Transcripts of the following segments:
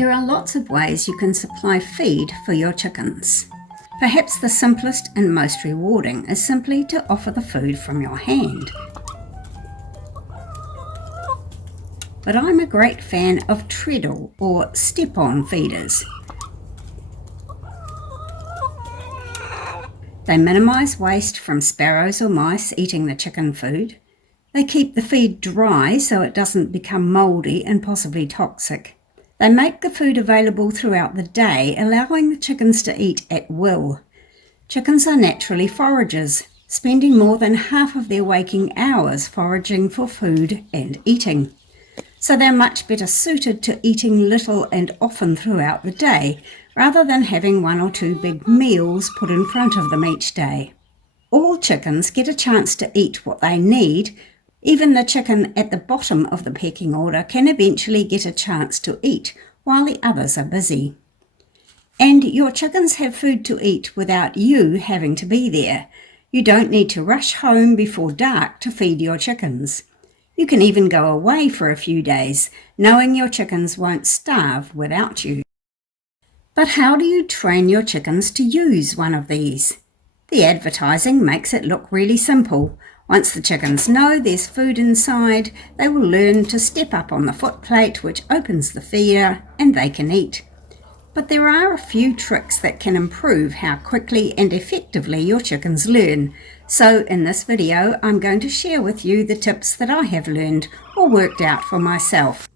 There are lots of ways you can supply feed for your chickens. Perhaps the simplest and most rewarding is simply to offer the food from your hand. But I'm a great fan of Treadle or step-on feeders. They minimise waste from sparrows or mice eating the chicken food. They keep the feed dry so it doesn't become mouldy and possibly toxic. They make the food available throughout the day, allowing the chickens to eat at will. Chickens are naturally foragers, spending more than half of their waking hours foraging for food and eating. So they're much better suited to eating little and often throughout the day, rather than having 1 or 2 big meals put in front of them each day. All chickens get a chance to eat what they need. Even the chicken at the bottom of the pecking order can eventually get a chance to eat while the others are busy. And your chickens have food to eat without you having to be there. You don't need to rush home before dark to feed your chickens. You can even go away for a few days, knowing your chickens won't starve without you. But how do you train your chickens to use one of these? The advertising makes it look really simple. Once the chickens know there's food inside, they will learn to step up on the footplate, which opens the feeder, and they can eat. But there are a few tricks that can improve how quickly and effectively your chickens learn. So in this video, I'm going to share with you the tips that I have learned or worked out for myself.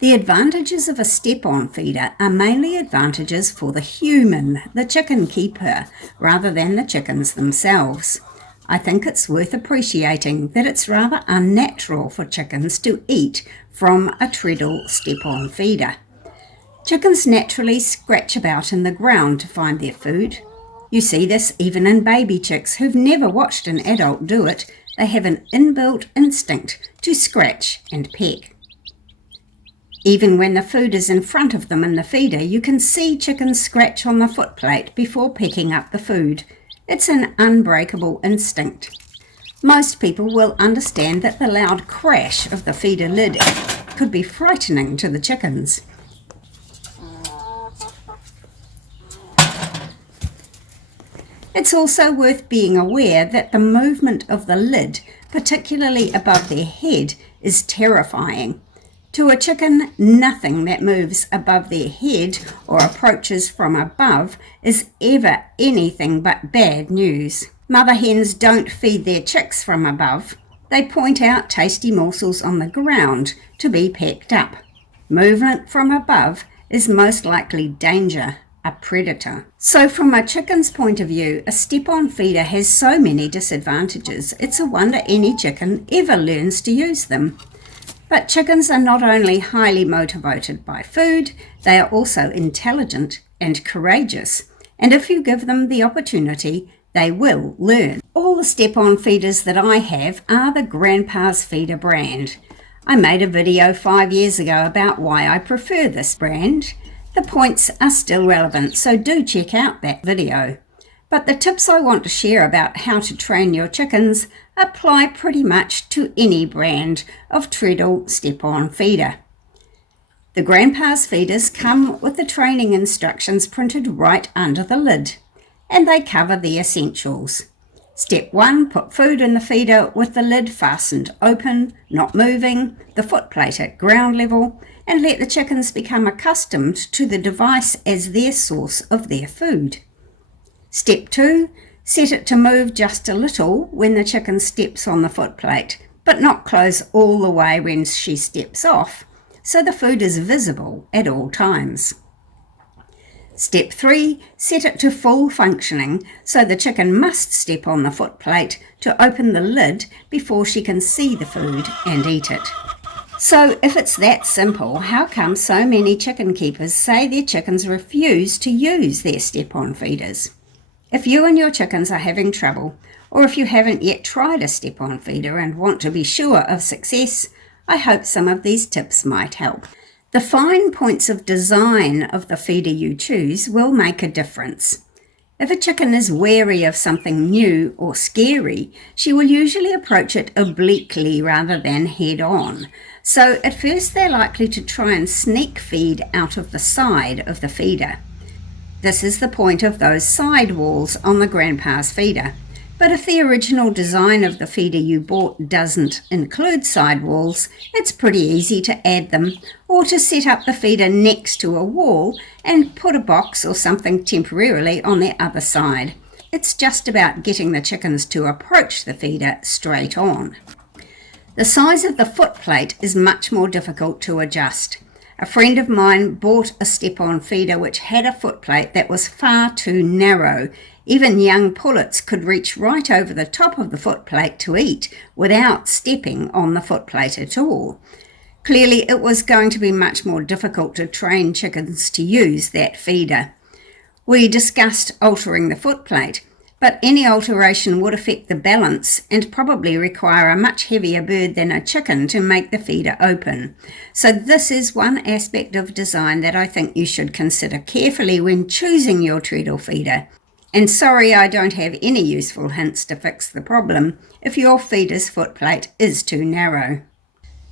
The advantages of a step-on feeder are mainly advantages for the human, the chicken keeper, rather than the chickens themselves. I think it's worth appreciating that it's rather unnatural for chickens to eat from a Treadle step-on feeder. Chickens naturally scratch about in the ground to find their food. You see this even in baby chicks who've never watched an adult do it. They have an inbuilt instinct to scratch and peck. Even when the food is in front of them in the feeder, you can see chickens scratch on the footplate before picking up the food. It's an unbreakable instinct. Most people will understand that the loud crash of the feeder lid could be frightening to the chickens. It's also worth being aware that the movement of the lid, particularly above their head, is terrifying. To a chicken, nothing that moves above their head or approaches from above is ever anything but bad news. Mother hens don't feed their chicks from above. They point out tasty morsels on the ground to be pecked up. Movement from above is most likely danger, a predator. So from a chicken's point of view, a step-on feeder has so many disadvantages. It's a wonder any chicken ever learns to use them. But chickens are not only highly motivated by food, they are also intelligent and courageous. And if you give them the opportunity, they will learn. All the step-on feeders that I have are the Grandpa's Feeder brand. I made a video 5 years ago about why I prefer this brand. The points are still relevant, so do check out that video. But the tips I want to share about how to train your chickens apply pretty much to any brand of Treadle step-on feeder. The Grandpa's feeders come with the training instructions printed right under the lid, and they cover the essentials. Step 1, put food in the feeder with the lid fastened open, not moving, the footplate at ground level, and let the chickens become accustomed to the device as their source of their food. Step 2, set it to move just a little when the chicken steps on the footplate, but not close all the way when she steps off, so the food is visible at all times. Step 3, set it to full functioning, so the chicken must step on the footplate to open the lid before she can see the food and eat it. So if it's that simple, how come so many chicken keepers say their chickens refuse to use their step-on feeders? If you and your chickens are having trouble, or if you haven't yet tried a step-on feeder and want to be sure of success, I hope some of these tips might help. The fine points of design of the feeder you choose will make a difference. If a chicken is wary of something new or scary, she will usually approach it obliquely rather than head on. So at first they're likely to try and sneak feed out of the side of the feeder. This is the point of those side walls on the grandpa's feeder. But if the original design of the feeder you bought doesn't include side walls, it's pretty easy to add them, or to set up the feeder next to a wall and put a box or something temporarily on the other side. It's just about getting the chickens to approach the feeder straight on. The size of the footplate is much more difficult to adjust. A friend of mine bought a step-on feeder which had a footplate that was far too narrow. Even young pullets could reach right over the top of the footplate to eat without stepping on the footplate at all. Clearly, it was going to be much more difficult to train chickens to use that feeder. We discussed altering the footplate, but any alteration would affect the balance and probably require a much heavier bird than a chicken to make the feeder open. So this is one aspect of design that I think you should consider carefully when choosing your treadle feeder. And sorry I don't have any useful hints to fix the problem if your feeder's footplate is too narrow.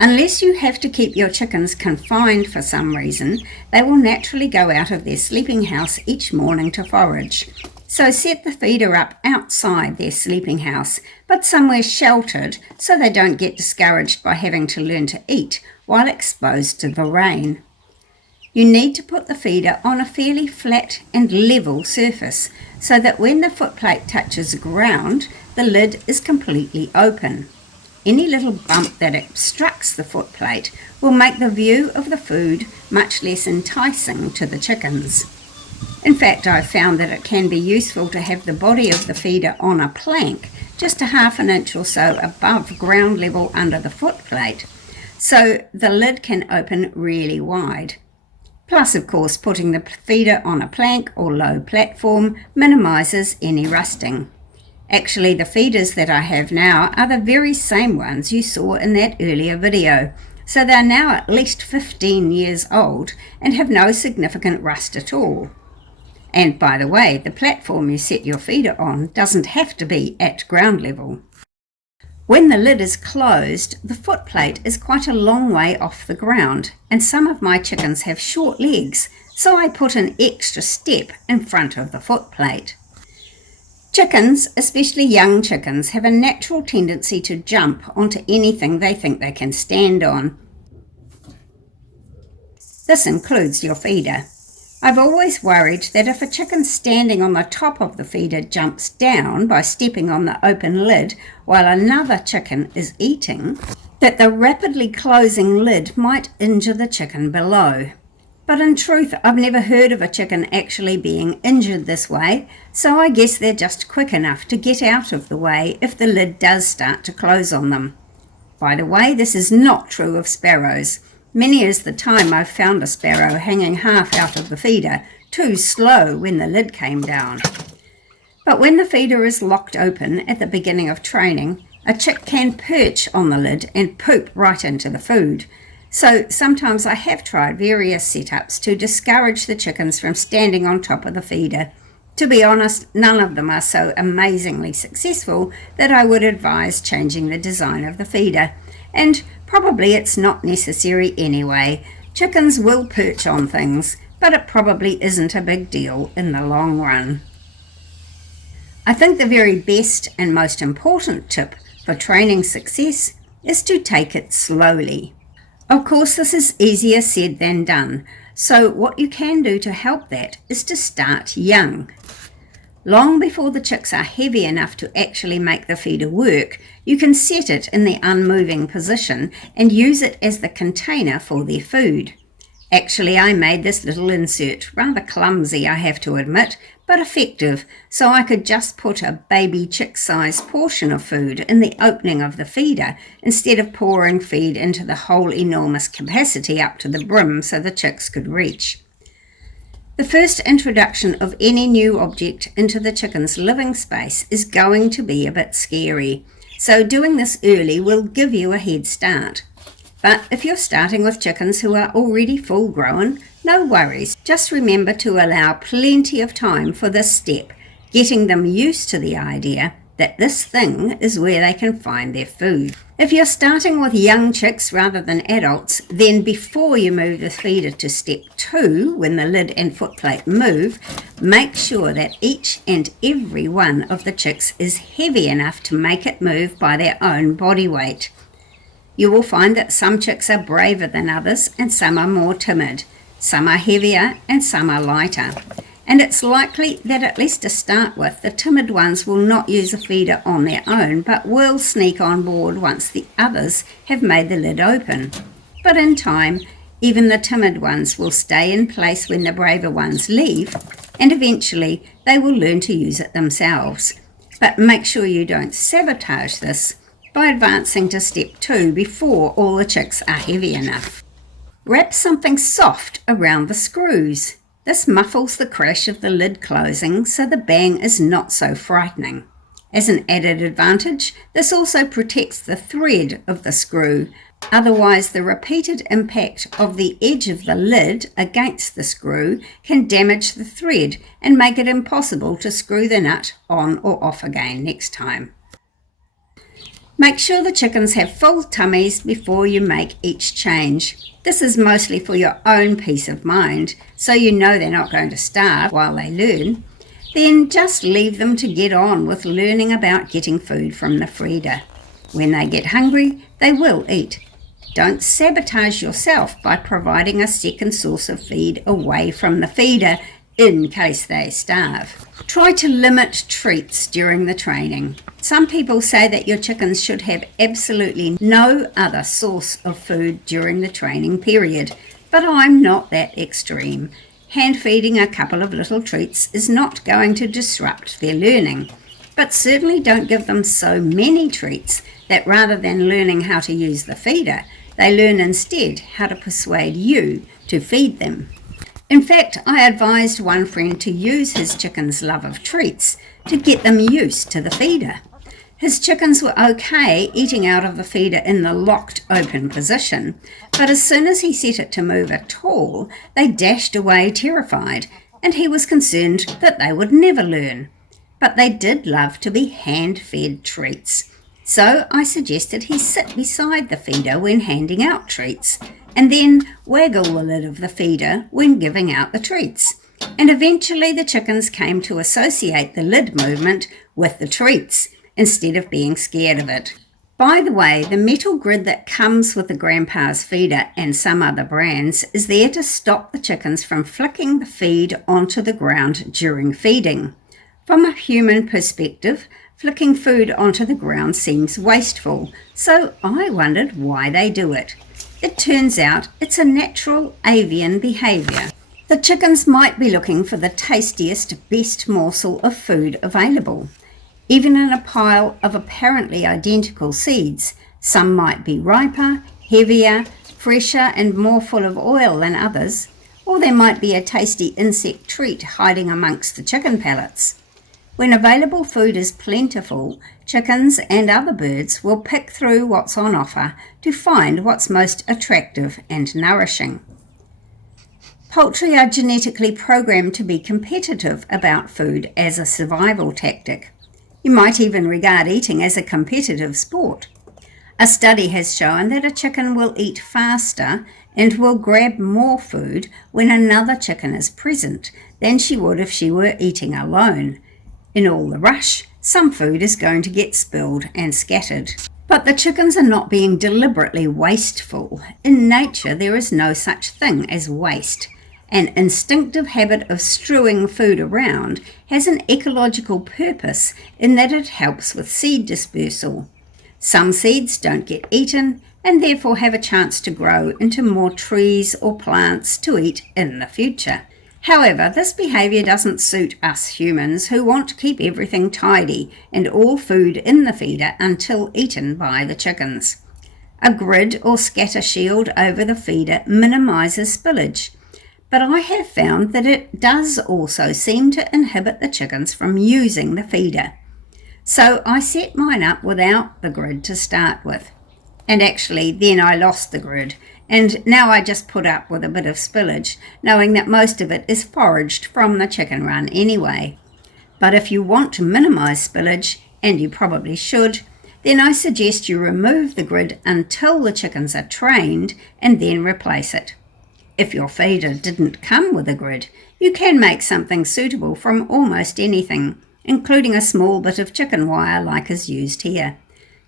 Unless you have to keep your chickens confined for some reason, they will naturally go out of their sleeping house each morning to forage. So set the feeder up outside their sleeping house, but somewhere sheltered so they don't get discouraged by having to learn to eat while exposed to the rain. You need to put the feeder on a fairly flat and level surface so that when the footplate touches ground, the lid is completely open. Any little bump that obstructs the footplate will make the view of the food much less enticing to the chickens. In fact, I've found that it can be useful to have the body of the feeder on a plank just a half an inch or so above ground level under the footplate, so the lid can open really wide. Plus, of course, putting the feeder on a plank or low platform minimises any rusting. Actually, the feeders that I have now are the very same ones you saw in that earlier video, so they're now at least 15 years old and have no significant rust at all. And by the way, the platform you set your feeder on doesn't have to be at ground level. When the lid is closed, the footplate is quite a long way off the ground, and some of my chickens have short legs, so I put an extra step in front of the footplate. Chickens, especially young chickens, have a natural tendency to jump onto anything they think they can stand on. This includes your feeder. I've always worried that if a chicken standing on the top of the feeder jumps down by stepping on the open lid while another chicken is eating, that the rapidly closing lid might injure the chicken below. But in truth, I've never heard of a chicken actually being injured this way, so I guess they're just quick enough to get out of the way if the lid does start to close on them. By the way, this is not true of sparrows. Many is the time I've found a sparrow hanging half out of the feeder, too slow when the lid came down. But when the feeder is locked open at the beginning of training, a chick can perch on the lid and poop right into the food. So sometimes I have tried various setups to discourage the chickens from standing on top of the feeder. To be honest, none of them are so amazingly successful that I would advise changing the design of the feeder. And probably it's not necessary anyway. Chickens will perch on things, but it probably isn't a big deal in the long run. I think the very best and most important tip for training success is to take it slowly. Of course, this is easier said than done, so what you can do to help that is to start young. Long before the chicks are heavy enough to actually make the feeder work, you can set it in the unmoving position and use it as the container for their food. Actually, I made this little insert, rather clumsy I have to admit, but effective, so I could just put a baby chick-sized portion of food in the opening of the feeder instead of pouring feed into the whole enormous capacity up to the brim so the chicks could reach. The first introduction of any new object into the chicken's living space is going to be a bit scary, so doing this early will give you a head start. But if you're starting with chickens who are already full grown, no worries. Just remember to allow plenty of time for this step getting them used to the idea that this thing is where they can find their food. If you're starting with young chicks rather than adults, then before you move the feeder to step 2, when the lid and footplate move, make sure that each and every one of the chicks is heavy enough to make it move by their own body weight. You will find that some chicks are braver than others and some are more timid. Some are heavier and some are lighter. And it's likely that, at least to start with, the timid ones will not use a feeder on their own, but will sneak on board once the others have made the lid open. But in time, even the timid ones will stay in place when the braver ones leave, and eventually they will learn to use it themselves. But make sure you don't sabotage this by advancing to step 2 before all the chicks are heavy enough. Wrap something soft around the screws. This muffles the crash of the lid closing, so the bang is not so frightening. As an added advantage, this also protects the thread of the screw. Otherwise, the repeated impact of the edge of the lid against the screw can damage the thread and make it impossible to screw the nut on or off again next time. Make sure the chickens have full tummies before you make each change. This is mostly for your own peace of mind, so you know they're not going to starve while they learn. Then just leave them to get on with learning about getting food from the feeder. When they get hungry, they will eat. Don't sabotage yourself by providing a second source of feed away from the feeder in case they starve. Try to limit treats during the training. Some people say that your chickens should have absolutely no other source of food during the training period, but I'm not that extreme. Hand feeding a couple of little treats is not going to disrupt their learning, but certainly don't give them so many treats that rather than learning how to use the feeder, they learn instead how to persuade you to feed them. In fact, I advised one friend to use his chickens' love of treats to get them used to the feeder. His chickens were okay eating out of the feeder in the locked open position, but as soon as he set it to move at all, they dashed away terrified, and he was concerned that they would never learn. But they did love to be hand-fed treats. So I suggested he sit beside the feeder when handing out treats, and then waggle the lid of the feeder when giving out the treats. And eventually the chickens came to associate the lid movement with the treats, instead of being scared of it. By the way, the metal grid that comes with the Grandpa's feeder and some other brands is there to stop the chickens from flicking the feed onto the ground during feeding. From a human perspective, flicking food onto the ground seems wasteful, so I wondered why they do it. It turns out it's a natural avian behaviour. The chickens might be looking for the tastiest, best morsel of food available. Even in a pile of apparently identical seeds, some might be riper, heavier, fresher and more full of oil than others, or there might be a tasty insect treat hiding amongst the chicken pellets. When available food is plentiful, chickens and other birds will pick through what's on offer to find what's most attractive and nourishing. Poultry are genetically programmed to be competitive about food as a survival tactic. You might even regard eating as a competitive sport. A study has shown that a chicken will eat faster and will grab more food when another chicken is present than she would if she were eating alone. In all the rush, some food is going to get spilled and scattered. But the chickens are not being deliberately wasteful. In nature, there is no such thing as waste. An instinctive habit of strewing food around has an ecological purpose in that it helps with seed dispersal. Some seeds don't get eaten and therefore have a chance to grow into more trees or plants to eat in the future. However, this behaviour doesn't suit us humans who want to keep everything tidy and all food in the feeder until eaten by the chickens. A grid or scatter shield over the feeder minimises spillage, but I have found that it does also seem to inhibit the chickens from using the feeder. So I set mine up without the grid to start with. And actually, then I lost the grid, and now I just put up with a bit of spillage, knowing that most of it is foraged from the chicken run anyway. But if you want to minimise spillage, and you probably should, then I suggest you remove the grid until the chickens are trained and then replace it. If your feeder didn't come with a grid, you can make something suitable from almost anything, including a small bit of chicken wire like is used here.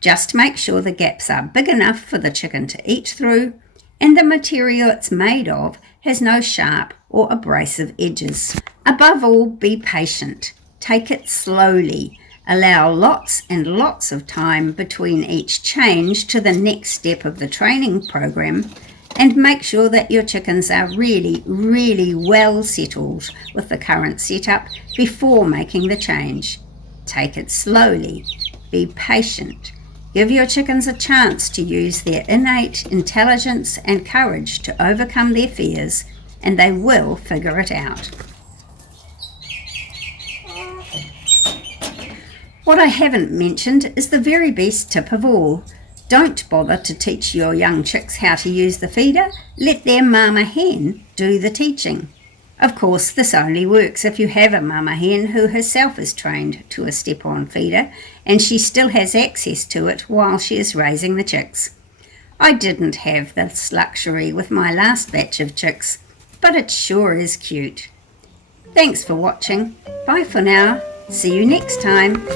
Just make sure the gaps are big enough for the chicken to eat through, and the material it's made of has no sharp or abrasive edges. Above all, be patient. Take it slowly. Allow lots and lots of time between each change to the next step of the training program, and make sure that your chickens are really, really well settled with the current setup before making the change. Take it slowly. Be patient. Give your chickens a chance to use their innate intelligence and courage to overcome their fears, and they will figure it out. What I haven't mentioned is the very best tip of all. Don't bother to teach your young chicks how to use the feeder. Let their mama hen do the teaching. Of course, this only works if you have a mama hen who herself is trained to a step-on feeder and she still has access to it while she is raising the chicks. I didn't have this luxury with my last batch of chicks, but it sure is cute. Thanks for watching. Bye for now. See you next time.